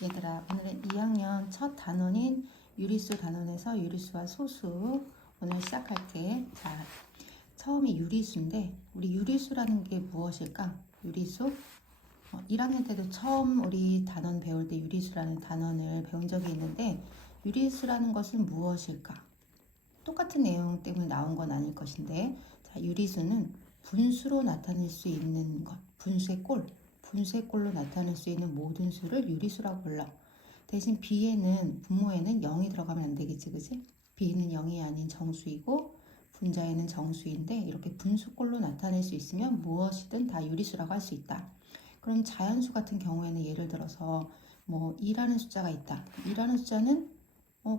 얘들아, 오늘은 2학년 첫 단원인 유리수 단원에서 유리수와 소수 오늘 시작할게. 자, 처음이 유리수인데 우리 유리수라는 게 무엇일까? 유리수? 1학년 때도 처음 우리 단원 배울 때 유리수라는 단원을 배운 적이 있는데 유리수라는 것은 무엇일까? 똑같은 내용 때문에 나온 건 아닐 것인데, 자, 유리수는 분수로 나타낼 수 있는 것, 분수의 꼴, 분수의 꼴로 나타낼 수 있는 모든 수를 유리수라고 불러. 대신 B에는, 분모에는 0이 들어가면 안 되겠지, 그지? B는 0이 아닌 정수이고 분자에는 정수인데 이렇게 분수꼴로 나타낼 수 있으면 무엇이든 다 유리수라고 할 수 있다. 그럼 자연수 같은 경우에는 예를 들어서 뭐 2라는 숫자가 있다. 2라는 숫자는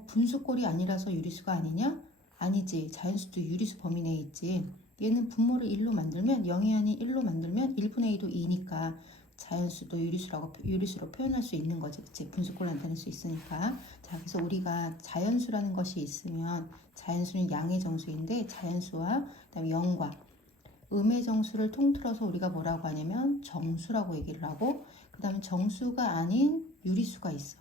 분수꼴이 아니라서 유리수가 아니냐? 아니지. 자연수도 유리수 범위 내에 있지. 얘는 분모를 1로 만들면 0이 아닌 1로 만들면 1분의 2도 2니까 자연수도 유리수로 표현할 수 있는 거지. 그치? 분수꼴로 나타낼 수 있으니까. 자, 그래서 우리가 자연수라는 것이 있으면 자연수는 양의 정수인데 자연수와 그다음에 0과 음의 정수를 통틀어서 우리가 뭐라고 하냐면 정수라고 얘기를 하고, 그 다음에 정수가 아닌 유리수가 있어.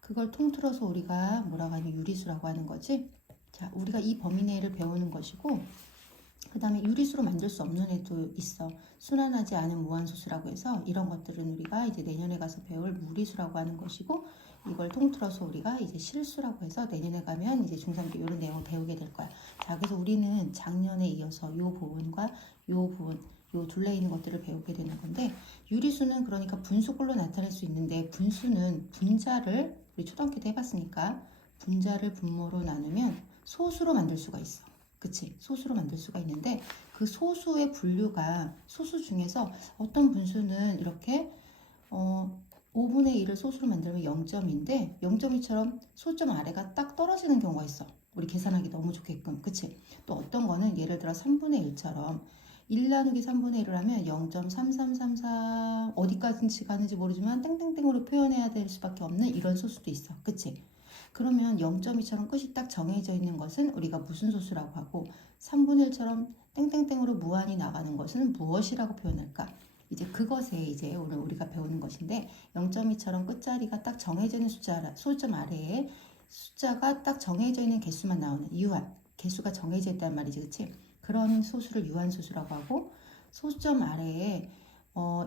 그걸 통틀어서 우리가 뭐라고 하냐면 유리수라고 하는 거지. 자, 우리가 이 범위 내를 배우는 것이고, 그 다음에 유리수로 만들 수 없는 애도 있어. 순환하지 않은 무한소수라고 해서 이런 것들은 우리가 이제 내년에 가서 배울 무리수라고 하는 것이고, 이걸 통틀어서 우리가 이제 실수라고 해서 내년에 가면 이제 중3 때 이런 내용을 배우게 될 거야. 자, 그래서 우리는 작년에 이어서 요 부분과 요 부분, 요 둘레 있는 것들을 배우게 되는 건데, 유리수는 그러니까 분수꼴로 나타낼 수 있는데, 분수는 분자를 우리 초등학교 때 해봤으니까 분자를 분모로 나누면 소수로 만들 수가 있어. 그치? 소수로 만들 수가 있는데, 그 소수의 분류가, 소수 중에서 어떤 분수는 이렇게 5분의 1을 소수로 만들면 0점인데 0.2처럼 소점 아래가 딱 떨어지는 경우가 있어. 우리 계산하기 너무 좋게끔. 그치? 또 어떤 거는 예를 들어 3분의 1처럼 1 나누기 3분의 1을 하면 0.3333 어디까지 가는지 모르지만 땡땡땡으로 표현해야 될 수밖에 없는 이런 소수도 있어. 그치? 그러면 0.2처럼 끝이 딱 정해져 있는 것은 우리가 무슨 소수라고 하고, 3분의 1처럼 땡땡땡으로 무한히 나가는 것은 무엇이라고 표현할까? 이제 그것에 이제 오늘 우리가 배우는 것인데, 0.2처럼 끝자리가 딱 정해져 있는 소점 아래에 숫자가 딱 정해져 있는 개수만 나오는 유한, 개수가 정해져 있단 말이지, 그치? 그런 소수를 유한소수라고 하고, 소점 아래에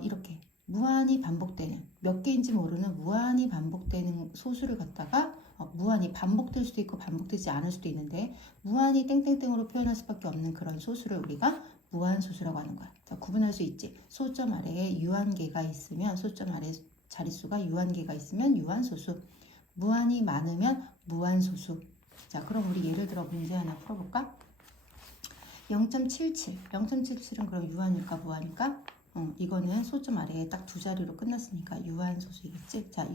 이렇게 무한히 반복되는, 몇 개인지 모르는 무한히 반복되는 소수를 갖다가 무한히 반복될 수도 있고 반복되지 않을 수도 있는데, 무한히 땡땡땡으로 표현할 수밖에 없는 그런 소수를 우리가 무한소수라고 하는 거야. 자, 구분할 수 있지. 소점 아래에 유한계가 있으면, 소점 아래 자릿수가 유한계가 있으면 유한소수, 무한히 많으면 무한소수. 자, 그럼 우리 예를 들어 문제 하나 풀어볼까? 0.77. 0.77은 그럼 유한일까 무한일까? 이거는 소점 아래에 딱 두 자리로 끝났으니까 유한소수이겠지? 자,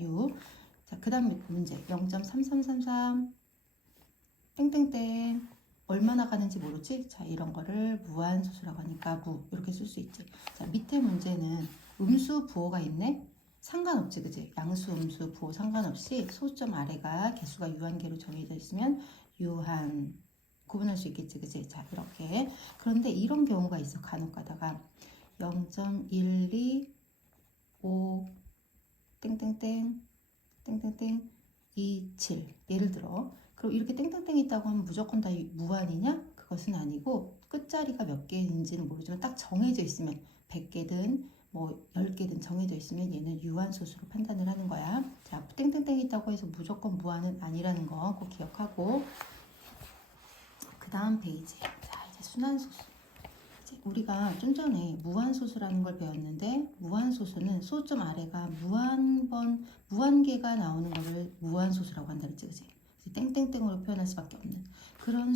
자, 그 다음 문제. 0.3333 땡땡땡 얼마나 가는지 모르지? 자, 이런 거를 무한소수라고 하니까 무 이렇게 쓸 수 있지. 자, 밑에 문제는 음수 부호가 있네? 상관없지, 그지? 양수, 음수, 부호 상관없이 소점 아래가 개수가 유한계로 정해져 있으면 유한 구분할 수 있겠지, 그지? 자, 이렇게. 그런데 이런 경우가 있어. 간혹 가다가 0.125 땡땡땡 땡땡땡 27 예를 들어. 그럼 이렇게 땡땡땡 있다고 하면 무조건 다 무한이냐? 그것은 아니고, 끝자리가 몇 개인지는 모르지만 딱 정해져 있으면 100개든 뭐 10개든 정해져 있으면 얘는 유한소수로 판단을 하는 거야. 자, 땡땡땡 있다고 해서 무조건 무한은 아니라는 거 꼭 기억하고, 그 다음 페이지. 자, 이제 순환소수. 우리가 좀 전에 무한소수라는 걸 배웠는데, 무한소수는 소점 아래가 무한계가 나오는 거를 무한소수라고 한다 그랬지, 그치? 땡땡땡으로 표현할 수밖에 없는 그런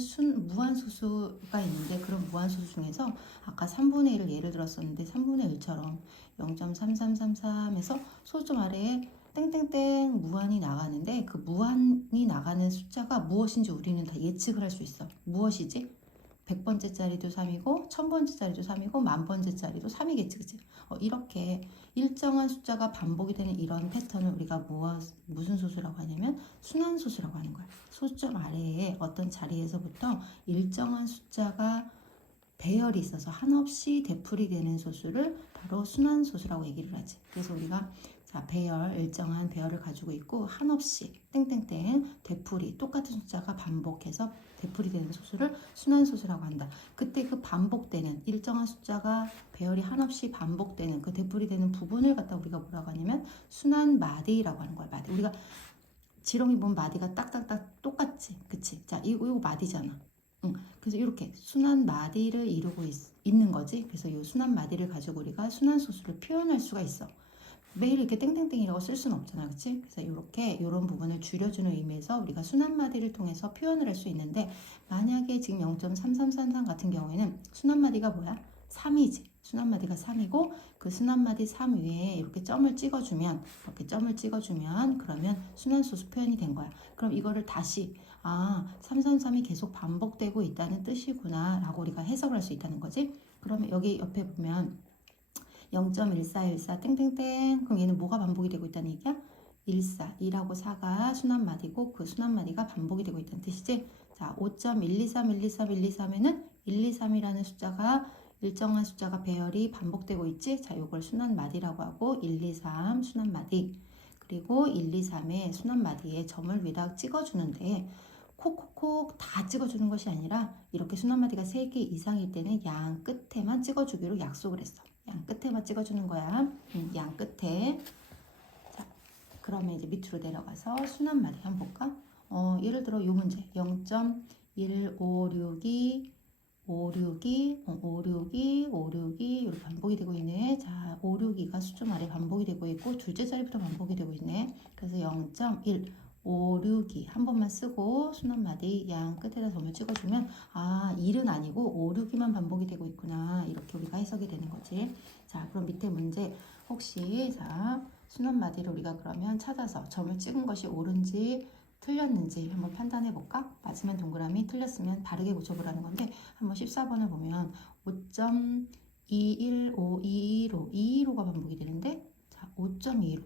무한소수가 있는데, 그런 무한소수 중에서 아까 3분의 1을 예를 들었었는데, 3분의 1처럼 0.3333에서 소점 아래에 땡땡땡 무한이 나가는데, 그 무한이 나가는 숫자가 무엇인지 우리는 다 예측을 할 수 있어. 무엇이지? 100번째 짜리도 3이고 1000번째 짜리도 3이고 10,000번째 짜리도 3이겠지, 그치? 이렇게 일정한 숫자가 반복이 되는 이런 패턴을 우리가 무슨 소수라고 하냐면 순환소수라고 하는 거야. 소점 아래에 어떤 자리에서부터 일정한 숫자가 배열이 있어서 한없이 되풀이 되는 소수를 바로 순환소수라고 얘기를 하지. 그래서 우리가 자, 배열, 일정한 배열을 가지고 있고 한없이 땡땡땡 되풀이 똑같은 숫자가 반복해서 되풀이 되는 소수를 순환소수라고 한다. 그때 그 반복되는 일정한 숫자가 배열이 한없이 반복되는 그 되풀이 되는 부분을 갖다 우리가 뭐라고 하냐면 순환마디라고 하는 거야. 마디. 우리가 지렁이 보면 마디가 딱딱딱 똑같지, 그치? 자, 이거 마디잖아. 응. 그래서 이렇게 순환 마디를 이루고 있는 거지. 그래서 이 순환 마디를 가지고 우리가 순환 소수를 표현할 수가 있어. 매일 이렇게 땡땡땡이라고 쓸 수는 없잖아, 그치? 그래서 이렇게 이런 부분을 줄여주는 의미에서 우리가 순환 마디를 통해서 표현을 할 수 있는데, 만약에 지금 0.3333 같은 경우에는 순환 마디가 뭐야? 3이지. 순환 마디가 3이고 그 순환 마디 3 위에 이렇게 점을 찍어주면, 이렇게 점을 찍어주면 그러면 순환 소수 표현이 된 거야. 그럼 이거를 다시 333이 계속 반복되고 있다는 뜻이구나 라고 우리가 해석을 할 수 있다는 거지. 그러면 여기 옆에 보면 0.1414 땡땡땡, 그럼 얘는 뭐가 반복이 되고 있다는 얘기야? 14, 2라고 4가 순환마디고 그 순환마디가 반복이 되고 있다는 뜻이지. 자, 5.123 123 123에는 123이라는 숫자가 일정한 숫자가 배열이 반복되고 있지. 자, 요걸 순환마디라고 하고 123 순환마디. 그리고 123의 순환마디에 점을 위에다 찍어주는데 콕콕콕 다 찍어주는 것이 아니라 이렇게 순환마디가 3개 이상일 때는 양 끝에만 찍어주기로 약속을 했어. 양 끝에만 찍어주는 거야. 양 끝에. 자, 그러면 이제 밑으로 내려가서 순환마디 한번 볼까? 예를 들어 요 문제 0.1562 562, 562, 562 이렇게 반복이 되고 있네. 자, 562가 수점 아래 반복이 되고 있고 둘째 자리부터 반복이 되고 있네. 그래서 0.1 562 한 번만 쓰고 순환마디 양 끝에다 점을 찍어주면 1은 아니고 562만 반복이 되고 있구나. 이렇게 우리가 해석이 되는 거지. 자, 그럼 밑에 문제 혹시 자 순환마디를 우리가 그러면 찾아서 점을 찍은 것이 옳은지 틀렸는지 한번 판단해 볼까? 맞으면 동그라미, 틀렸으면 다르게 고쳐보라는 건데 한번 14번을 보면 5.215, 215가 반복이 되는데 자, 5.215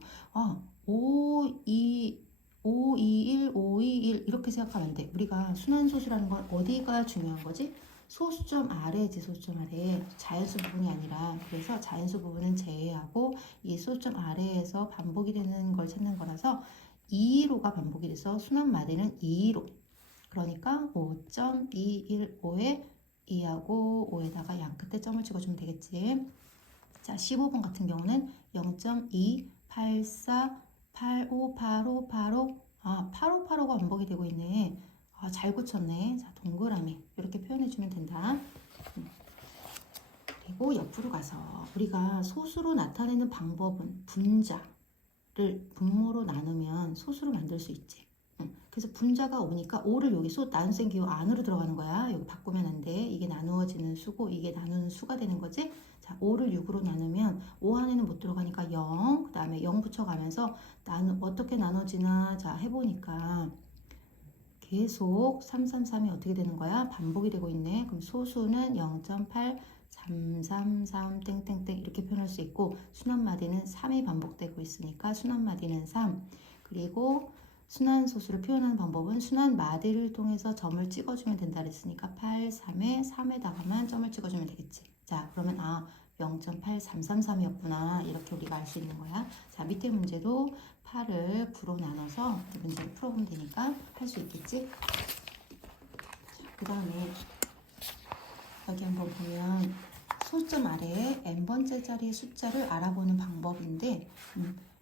521, 521 이렇게 생각하면 안 돼. 우리가 순환소수라는 건 어디가 중요한 거지? 소수점 아래지, 소수점 아래. 자연수 부분이 아니라. 그래서 자연수 부분은 제외하고 이 소수점 아래에서 반복이 되는 걸 찾는 거라서 215가 반복이 돼서 순환마디는 215. 그러니까 5.215에 2하고 5에다가 양 끝에 점을 찍어주면 되겠지. 자, 15번 같은 경우는 0.284 8585 8585가 반복이 되고 있네. 잘 고쳤네. 자, 동그라미 이렇게 표현해주면 된다. 그리고 옆으로 가서 우리가 소수로 나타내는 방법은 분자를 분모로 나누면 소수로 만들 수 있지. 그래서 분자가 오니까 5를 여기 나눗셈 기호 안으로 들어가는 거야. 여기 바꾸면 안 돼. 이게 나누어지는 수고 이게 나누는 수가 되는 거지. 자, 5를 6으로 나누면 5 안에는 못 들어가니까 0, 그 다음에 0 붙여가면서 어떻게 나눠지나 자 해보니까 계속 333이 어떻게 되는 거야? 반복이 되고 있네. 그럼 소수는 0.8333 땡땡땡 이렇게 표현할 수 있고 순환마디는 3이 반복되고 있으니까 순환마디는 3. 그리고 순환소수를 표현하는 방법은 순환마디를 통해서 점을 찍어주면 된다 그랬으니까 8, 3에 3에다가만 점을 찍어주면 되겠지. 자, 그러면 0.8333이었구나 이렇게 우리가 알 수 있는 거야. 자, 밑에 문제도 8을 9로 나눠서 문제를 풀어보면 되니까 할 수 있겠지. 그 다음에 여기 한번 보면 소수점 아래에 n번째 자리의 숫자를 알아보는 방법인데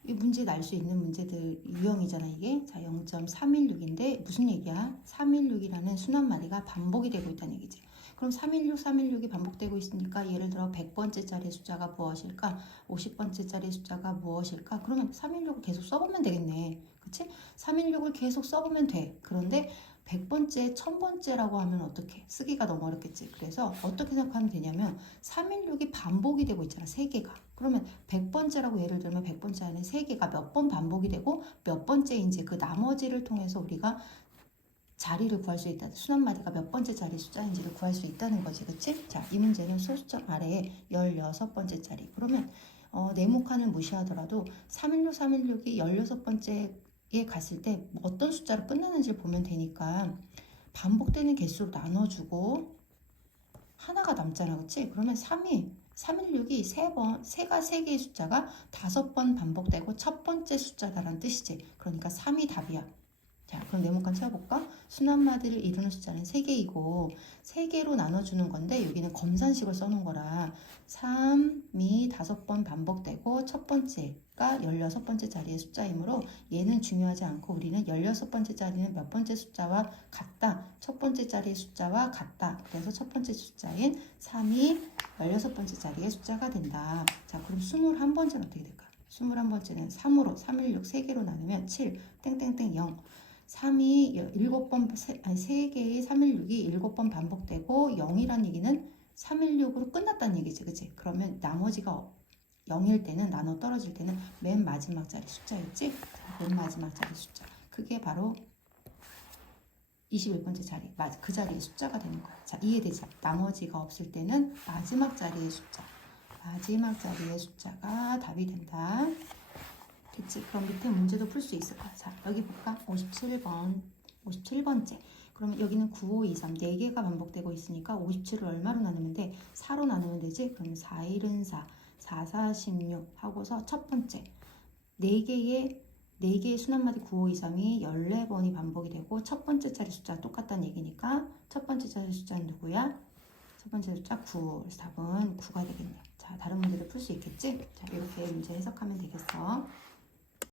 이 문제 날 수 있는 문제들 유형이잖아 이게. 자, 0.316인데 무슨 얘기야? 316이라는 순환마디가 반복이 되고 있다는 얘기지. 그럼 316, 316이 반복되고 있으니까 예를 들어 100번째 자리의 숫자가 무엇일까? 50번째 자리의 숫자가 무엇일까? 그러면 316을 계속 써보면 되겠네. 그치? 316을 계속 써보면 돼. 그런데 100번째, 1000번째라고 하면 어떻게? 쓰기가 너무 어렵겠지. 그래서 어떻게 생각하면 되냐면 316이 반복이 되고 있잖아. 3개가. 그러면 100번째라고 예를 들면 100번째 안에 3개가 몇 번 반복이 되고 몇 번째인지 그 나머지를 통해서 우리가 자리를 구할 수 있다. 순환마디가 몇 번째 자리 숫자인지를 구할 수 있다는 거지. 그치? 자, 이 문제는 소수점 아래에 16번째 자리. 그러면 네모칸을 무시하더라도 316, 316이 16번째에 갔을 때 어떤 숫자로 끝나는지를 보면 되니까 반복되는 개수로 나눠주고 하나가 남잖아. 그치? 그러면 3이 316이 세가 세 개의 숫자가 5번 반복되고 첫 번째 숫자다라는 뜻이지. 그러니까 3이 답이야. 자, 그럼 네모칸 채워볼까? 순환마디를 이루는 숫자는 3개이고 3개로 나눠주는 건데 여기는 검산식을 써놓은 거라 3이 5번 반복되고 첫 번째가 16번째 자리의 숫자이므로 얘는 중요하지 않고 우리는 16번째 자리는 몇 번째 숫자와 같다. 첫 번째 자리의 숫자와 같다. 그래서 첫 번째 숫자인 3이 16번째 자리의 숫자가 된다. 자, 그럼 21번째는 어떻게 될까? 21번째는 3으로 316 3개로 나누면 7 땡땡땡 0 3이 7번, 3개의 316이 7번 반복되고 0이란 얘기는 316으로 끝났다는 얘기지, 그치? 그러면 나머지가 0일 때는, 나눠 떨어질 때는 맨 마지막 자리 숫자였지? 맨 마지막 자리 숫자. 그게 바로 21번째 자리, 그 자리의 숫자가 되는 거야. 자, 이해되지? 나머지가 없을 때는 마지막 자리의 숫자. 마지막 자리의 숫자가 답이 된다. 됐지? 그럼 밑에 문제도 풀 수 있을 거야. 자, 여기 볼까? 57번째. 그러면 여기는 9, 5, 2, 3 4개가 반복되고 있으니까 57을 얼마로 나누면 돼? 4로 나누면 되지? 그럼 4, 1은 4, 4, 4, 16 하고서 첫 번째 4개의 순환마디 9, 5, 2, 3이 14번이 반복이 되고 첫 번째 자리 숫자가 똑같다는 얘기니까 첫 번째 자리 숫자는 누구야? 첫 번째 숫자 9. 그래서 답은 9가 되겠네. 자, 다른 문제도 풀 수 있겠지? 자, 이렇게 문제 해석하면 되겠어.